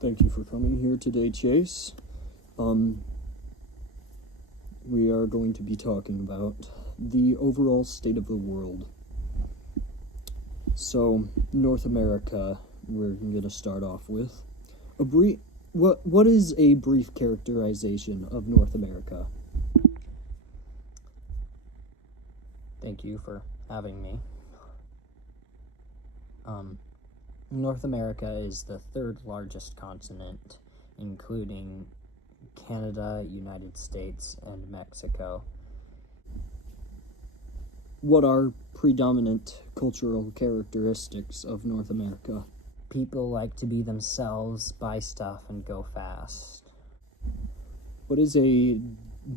Thank you for coming here today, Chase. We are going to be talking about the overall state of the world. So, North America, we're going to start off with. What is a brief characterization of North America? Thank you for having me. North America is the third largest continent, including Canada, United States, and Mexico. What are predominant cultural characteristics of North America? People like to be themselves, buy stuff, and go fast. What is a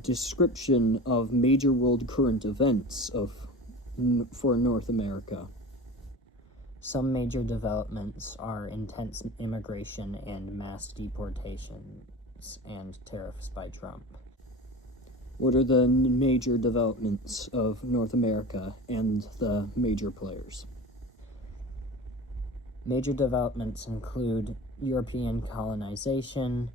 description of major world current events for North America? Some major developments are intense immigration and mass deportations and tariffs by Trump. What are the major developments of North America and the major players? Major developments include European colonization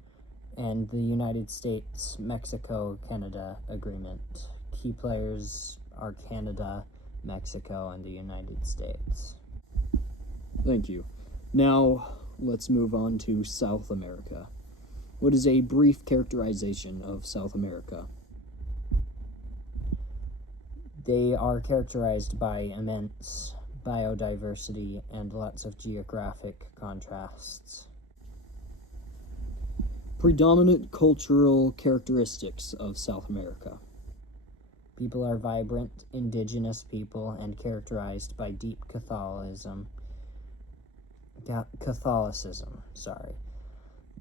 and the United States-Mexico-Canada agreement. Key players are Canada, Mexico, and the United States. Thank you. Now, let's move on to South America. What is a brief characterization of South America? They are characterized by immense biodiversity and lots of geographic contrasts. Predominant cultural characteristics of South America. People are vibrant, indigenous people, and characterized by deep Catholicism.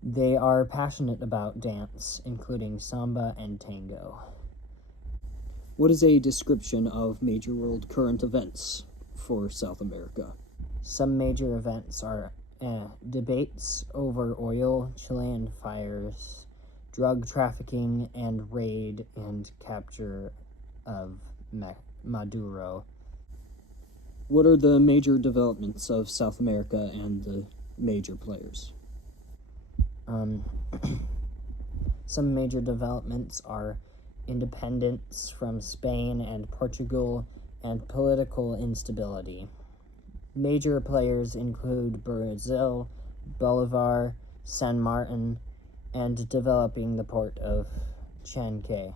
They are passionate about dance, including samba and tango. What is a description of major world current events for South America? Some major events are debates over oil, Chilean fires, drug trafficking, and raid and capture of Maduro. What are the major developments of South America and the major players? Some major developments are independence from Spain and Portugal and political instability. Major players include Brazil, Bolivar, San Martin, and developing the port of Chancay.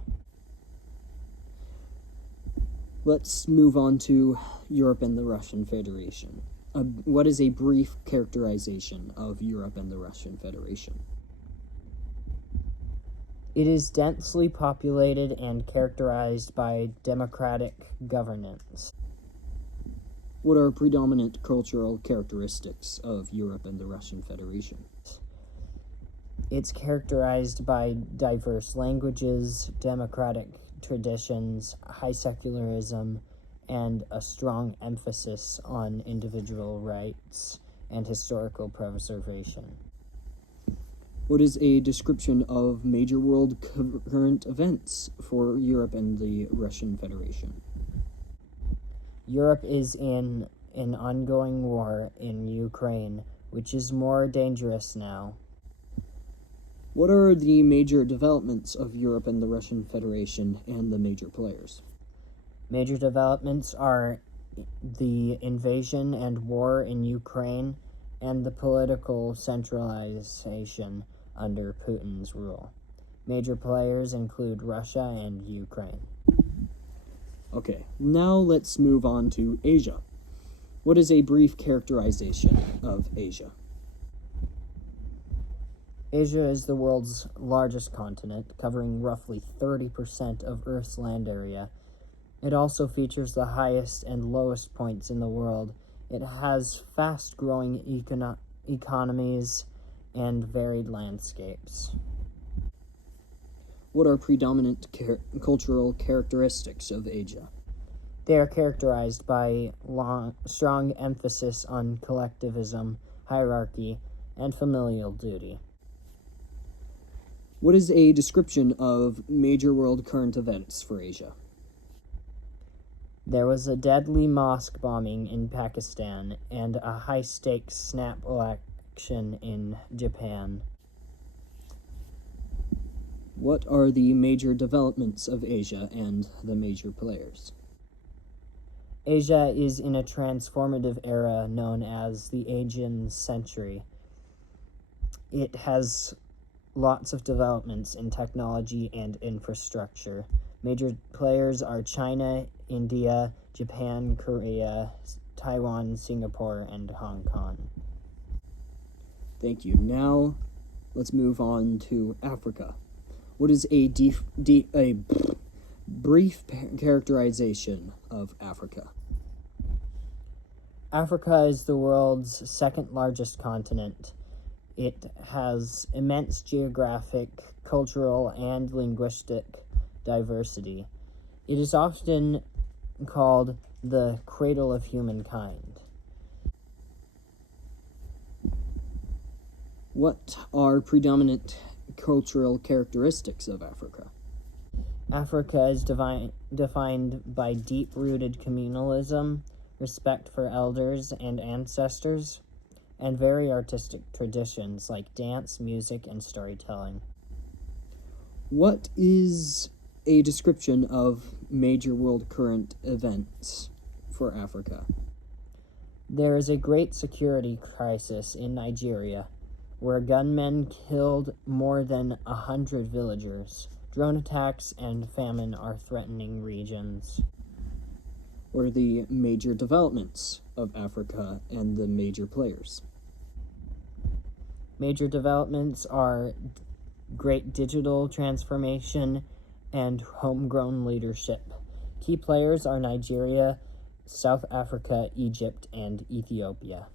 Let's move on to Europe and the Russian Federation. What is a brief characterization of Europe and the Russian Federation? It is densely populated and characterized by democratic governance. What are predominant cultural characteristics of Europe and the Russian Federation? It's characterized by diverse languages, democratic traditions, high secularism, and a strong emphasis on individual rights and historical preservation. What is a description of major world current events for Europe and the Russian Federation? Europe is in an ongoing war in Ukraine, which is more dangerous now. What are the major developments of Europe and the Russian Federation and the major players? Major developments are the invasion and war in Ukraine and the political centralization under Putin's rule. Major players include Russia and Ukraine. Okay, now let's move on to Asia. What is a brief characterization of Asia? Asia is the world's largest continent, covering roughly 30% of Earth's land area. It also features the highest and lowest points in the world. It has fast-growing economies and varied landscapes. What are predominant cultural characteristics of Asia? They are characterized by strong emphasis on collectivism, hierarchy, and familial duty. What is a description of major world current events for Asia? There was a deadly mosque bombing in Pakistan and a high-stakes snap election production in Japan. What are the major developments of Asia and the major players? Asia is in a transformative era known as the Asian Century. It has lots of developments in technology and infrastructure. Major players are China, India, Japan, Korea, Taiwan, Singapore, and Hong Kong. Thank you. Now, let's move on to Africa. What is a brief characterization of Africa? Africa is the world's second largest continent. It has immense geographic, cultural, and linguistic diversity. It is often called the cradle of humankind. What are predominant cultural characteristics of Africa? Africa is defined by deep-rooted communalism, respect for elders and ancestors, and very artistic traditions like dance, music, and storytelling. What is a description of major world current events for Africa? There is a great security crisis in Nigeria, where gunmen killed more than 100 villagers. Drone attacks and famine are threatening regions. What are the major developments of Africa and the major players? Major developments are great digital transformation and homegrown leadership. Key players are Nigeria, South Africa, Egypt, and Ethiopia.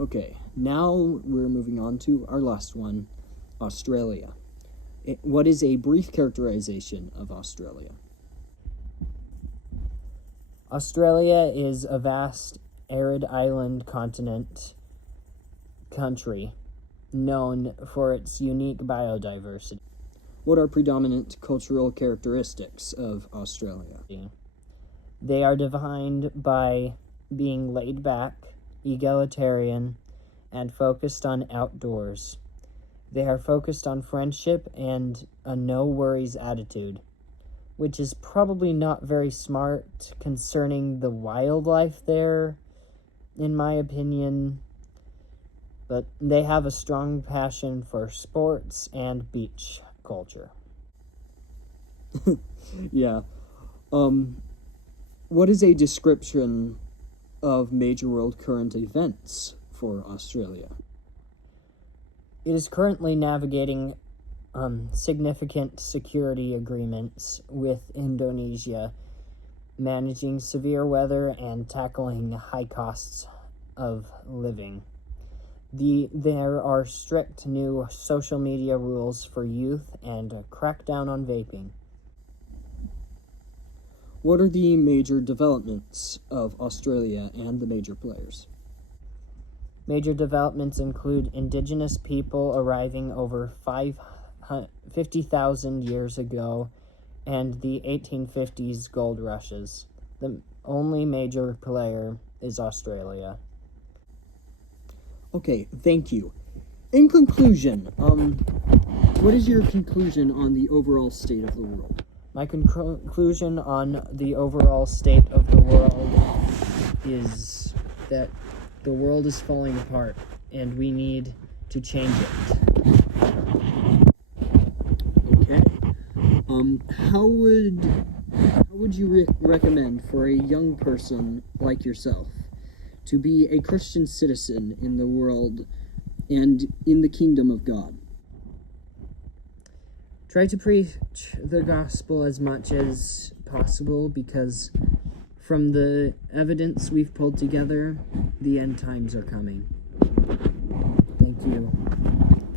Okay, now we're moving on to our last one, Australia. What is a brief characterization of Australia? Australia is a vast, arid island country known for its unique biodiversity. What are predominant cultural characteristics of Australia? They are defined by being laid back, egalitarian, and focused on outdoors. They are focused on friendship and a no-worries attitude, which is probably not very smart concerning the wildlife there, in my opinion. But they have a strong passion for sports and beach culture. Yeah. What is a description of major world current events for Australia? It is currently navigating significant security agreements with Indonesia, managing severe weather and tackling high costs of living. There are strict new social media rules for youth and a crackdown on vaping. What are the major developments of Australia and the major players? Major developments include indigenous people arriving over 50,000 years ago and the 1850s gold rushes. The only major player is Australia. Okay, thank you. In conclusion, what is your conclusion on the overall state of the world? My conclusion on the overall state of the world is that the world is falling apart and we need to change it. Okay. How would you recommend for a young person like yourself to be a Christian citizen in the world and in the kingdom of God? Try to preach the gospel as much as possible, because from the evidence we've pulled together, the end times are coming. Thank you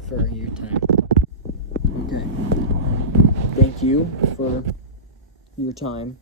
for your time. Okay. Thank you for your time.